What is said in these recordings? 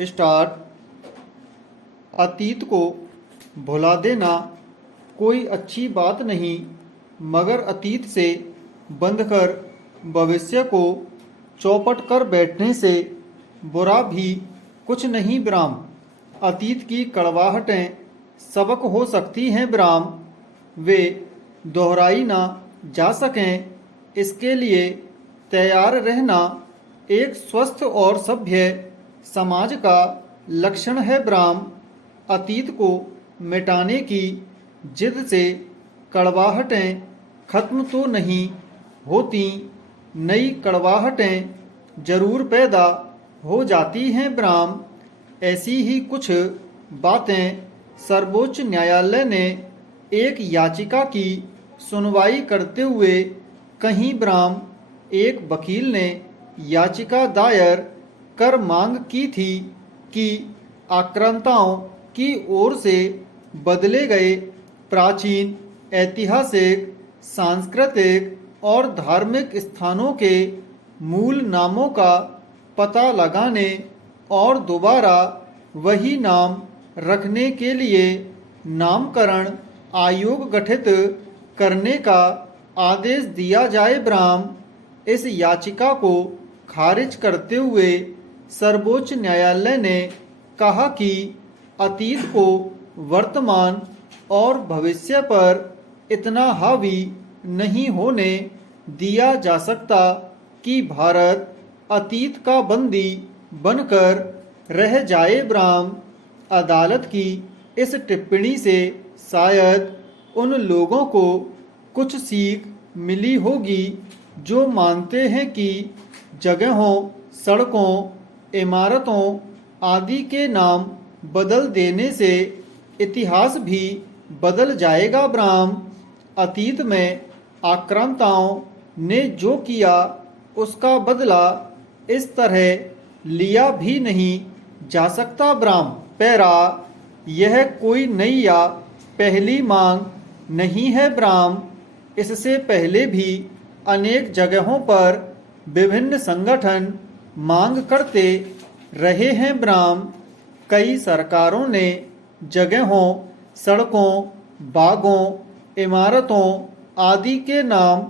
Start. अतीत को भुला देना कोई अच्छी बात नहीं, मगर अतीत से बंधकर भविष्य को चौपट कर बैठने से बुरा भी कुछ नहीं ब्राह्म। अतीत की कड़वाहटें सबक हो सकती हैं ब्राह्म, वे दोहराई ना जा सकें, इसके लिए तैयार रहना एक स्वस्थ और सभ्य समाज का लक्षण है ब्राह्म। अतीत को मिटाने की जिद से कड़वाहटें खत्म तो नहीं होती, नई कड़वाहटें जरूर पैदा हो जाती हैं ब्राह्म। ऐसी ही कुछ बातें सर्वोच्च न्यायालय ने एक याचिका की सुनवाई करते हुए कहीं ब्राह्म। एक वकील ने याचिका दायर कर मांग की थी कि आक्रांताओं की ओर से बदले गए प्राचीन ऐतिहासिक, सांस्कृतिक और धार्मिक स्थानों के मूल नामों का पता लगाने और दोबारा वही नाम रखने के लिए नामकरण आयोग गठित करने का आदेश दिया जाए ब्राह्म। इस याचिका को खारिज करते हुए सर्वोच्च न्यायालय ने कहा कि अतीत को वर्तमान और भविष्य पर इतना हावी नहीं होने दिया जा सकता कि भारत अतीत का बंदी बनकर रह जाए ब्राह्म। अदालत की इस टिप्पणी से शायद उन लोगों को कुछ सीख मिली होगी जो मानते हैं कि जगहों, सड़कों, इमारतों आदि के नाम बदल देने से इतिहास भी बदल जाएगा ब्राह्म। अतीत में आक्रांताओं ने जो किया उसका बदला इस तरह लिया भी नहीं जा सकता ब्राह्म। पैरा, यह कोई नई या पहली मांग नहीं है ब्राह्म। इससे पहले भी अनेक जगहों पर विभिन्न संगठन मांग करते रहे हैं ब्राह्म। कई सरकारों ने जगहों, सड़कों, बागों, इमारतों आदि के नाम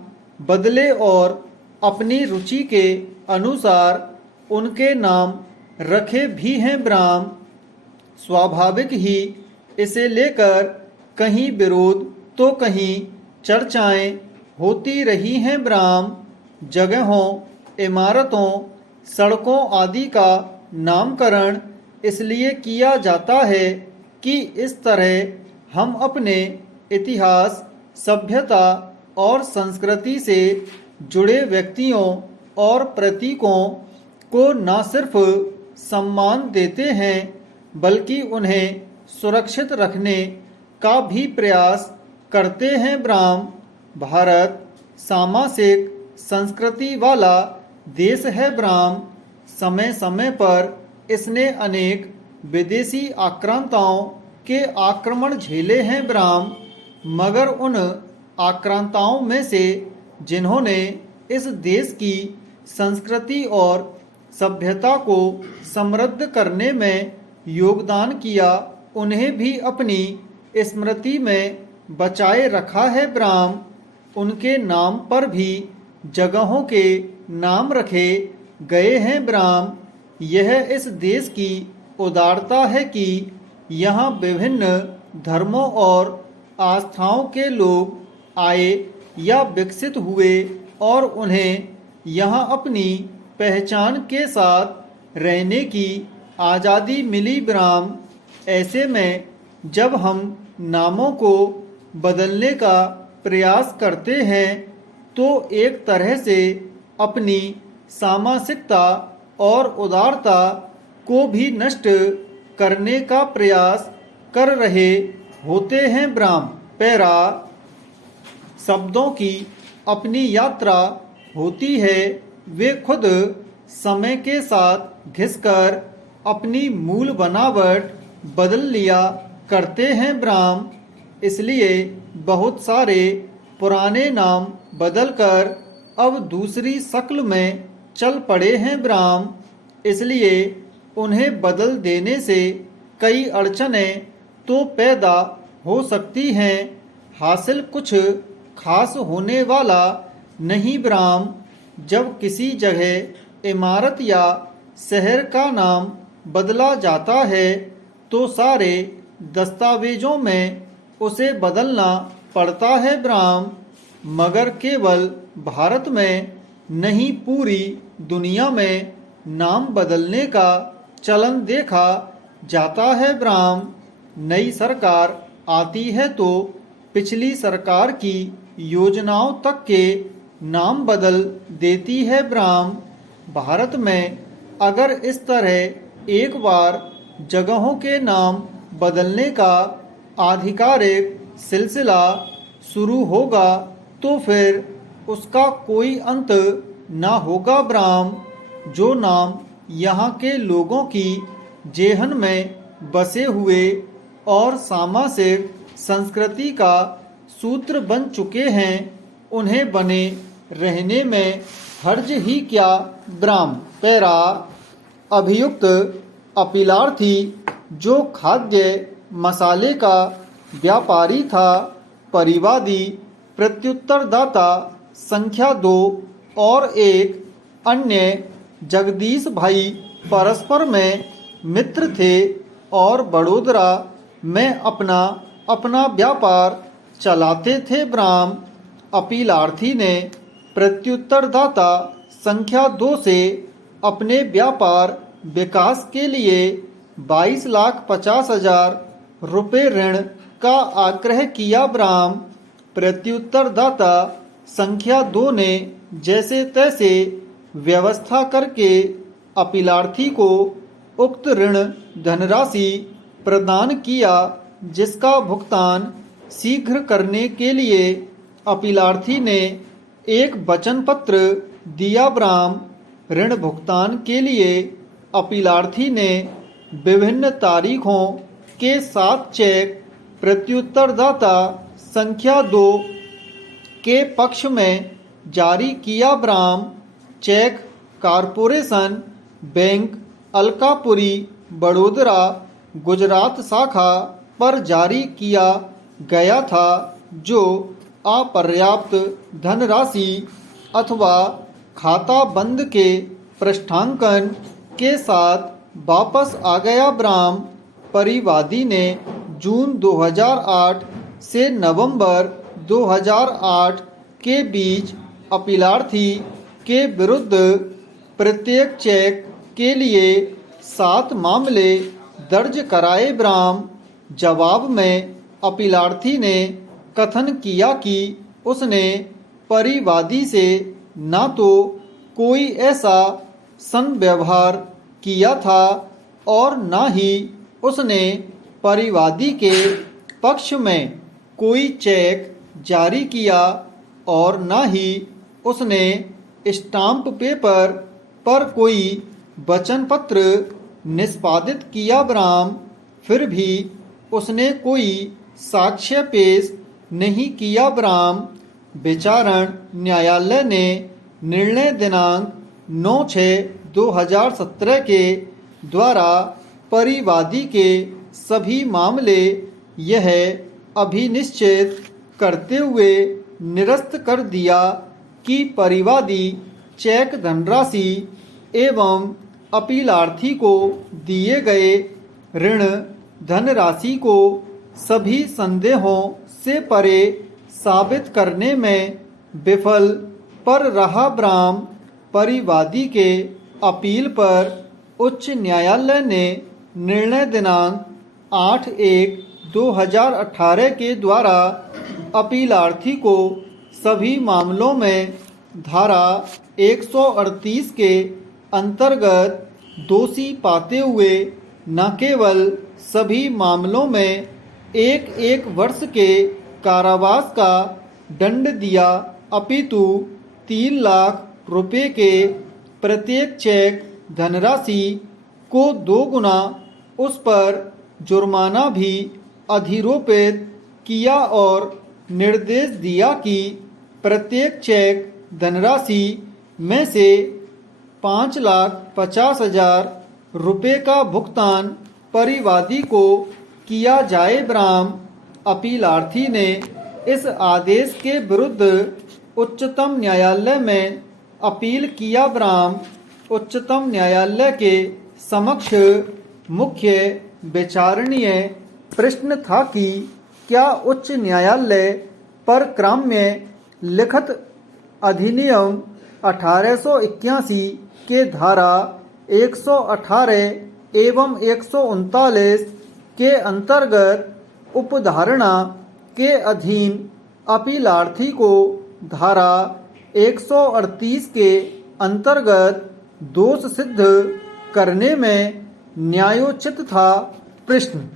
बदले और अपनी रुचि के अनुसार उनके नाम रखे भी हैं ब्राह्म। स्वाभाविक ही इसे लेकर कहीं विरोध तो कहीं चर्चाएं होती रही हैं ब्राह्म। जगहों, इमारतों, सड़कों आदि का नामकरण इसलिए किया जाता है कि इस तरह हम अपने इतिहास, सभ्यता और संस्कृति से जुड़े व्यक्तियों और प्रतीकों को न सिर्फ सम्मान देते हैं बल्कि उन्हें सुरक्षित रखने का भी प्रयास करते हैं ब्राह्म। भारत सामासिक संस्कृति वाला देश है ब्राह्म। समय समय पर इसने अनेक विदेशी आक्रांताओं के आक्रमण झेले हैं ब्राह्म, मगर उन आक्रांताओं में से जिन्होंने इस देश की संस्कृति और सभ्यता को समृद्ध करने में योगदान किया, उन्हें भी अपनी स्मृति में बचाए रखा है ब्राह्म। उनके नाम पर भी जगहों के नाम रखे गए हैं ब्राह्म। यह इस देश की उदारता है कि यहाँ विभिन्न धर्मों और आस्थाओं के लोग आए या विकसित हुए और उन्हें यहाँ अपनी पहचान के साथ रहने की आज़ादी मिली ब्राह्म। ऐसे में जब हम नामों को बदलने का प्रयास करते हैं तो एक तरह से अपनी सामासिकता और उदारता को भी नष्ट करने का प्रयास कर रहे होते हैं ब्राह्म। पैरा, शब्दों की अपनी यात्रा होती है, वे खुद समय के साथ घिसकर अपनी मूल बनावट बदल लिया करते हैं ब्राह्म। इसलिए बहुत सारे पुराने नाम बदलकर अब दूसरी शक्ल में चल पड़े हैं ब्राह्म। इसलिए उन्हें बदल देने से कई अड़चनें तो पैदा हो सकती हैं। हासिल कुछ खास होने वाला नहीं ब्राह्म। जब किसी जगह इमारत या शहर का नाम बदला जाता है तो सारे दस्तावेजों में उसे बदलना पड़ता है ब्राह्म। मगर केवल भारत में नहीं, पूरी दुनिया में नाम बदलने का चलन देखा जाता है ब्राह्म। नई सरकार आती है तो पिछली सरकार की योजनाओं तक के नाम बदल देती है ब्राह्म। भारत में अगर इस तरह एक बार जगहों के नाम बदलने का आधिकारिक सिलसिला शुरू होगा तो फिर उसका कोई अंत ना होगा ब्राह्म। जो नाम यहाँ के लोगों की जेहन में बसे हुए और सामाजिक संस्कृति का सूत्र बन चुके हैं, उन्हें बने रहने में हर्ज ही क्या ब्राह्म। पैरा अभियुक्त अपीलार्थी जो खाद्य मसाले का व्यापारी था, परिवादी प्रत्युत्तरदाता संख्या 2 और एक अन्य जगदीश भाई परस्पर में मित्र थे और बड़ोदरा में अपना अपना व्यापार चलाते थे ब्राह्म। अपीलार्थी ने प्रत्युत्तरदाता संख्या 2 से अपने व्यापार विकास के लिए 22,50,000 रुपये ऋण का आग्रह किया ब्राह्म। प्रत्युत्तरदाता संख्या 2 ने जैसे तैसे व्यवस्था करके अपीलार्थी को उक्त ऋण धनराशि प्रदान किया, जिसका भुगतान शीघ्र करने के लिए अपीलार्थी ने एक वचन पत्र दिया ब्राह्म। ऋण भुगतान के लिए अपीलार्थी ने विभिन्न तारीखों के साथ चेक प्रत्युत्तरदाता संख्या 2 के पक्ष में जारी किया ब्राह्म। चेक कारपोरेशन बैंक अलकापुरी बड़ोदरा गुजरात शाखा पर जारी किया गया था, जो अपर्याप्त धनराशि अथवा खाता बंद के पृष्ठांकन के साथ वापस आ गया ब्राह्म। परिवादी ने जून 2008 से नवंबर 2008 के बीच अपीलार्थी के विरुद्ध प्रत्येक चेक के लिए 7 मामले दर्ज कराए ब्राह्म। जवाब में अपीलार्थी ने कथन किया कि उसने परिवादी से न तो कोई ऐसा संव्यवहार किया था और न ही उसने परिवादी के पक्ष में कोई चेक जारी किया और न ही उसने स्टाम्प पेपर पर कोई वचन पत्र निष्पादित किया ब्राह्म। फिर भी उसने कोई साक्ष्य पेश नहीं किया ब्राह्म। विचारण न्यायालय ने निर्णय दिनांक 9/6/2017 के द्वारा परिवादी के सभी मामले यह अभिनिश्चित करते हुए निरस्त कर दिया कि परिवादी चेक धनराशि एवं अपीलार्थी को दिए गए ऋण धनराशि को सभी संदेहों से परे साबित करने में विफल पर रहा ब्राह्म। परिवादी के अपील पर उच्च न्यायालय ने निर्णय दिनांक 8/1/2018 के द्वारा अपीलार्थी को सभी मामलों में धारा 138 के अंतर्गत दोषी पाते हुए न केवल सभी मामलों में 1 वर्ष के कारावास का दंड दिया, अपितु 3 लाख रुपए के प्रत्येक चेक धनराशि को 2 गुना उस पर जुर्माना भी अधिरोपित किया और निर्देश दिया कि प्रत्येक चेक धनराशि में से 5,50,000 रुपए का भुगतान परिवादी को किया जाए ब्राह्म। अपीलार्थी ने इस आदेश के विरुद्ध उच्चतम न्यायालय में अपील किया ब्राह्म। उच्चतम न्यायालय के समक्ष मुख्य विचारणीय प्रश्न था कि क्या उच्च न्यायालय परक्राम्य लिखित अधिनियम 1881 के धारा 118 एवं 139 के अंतर्गत उपधारणा के अधीन अपीलार्थी को धारा 138 के अंतर्गत दोष सिद्ध करने में न्यायोचित था। प्रश्न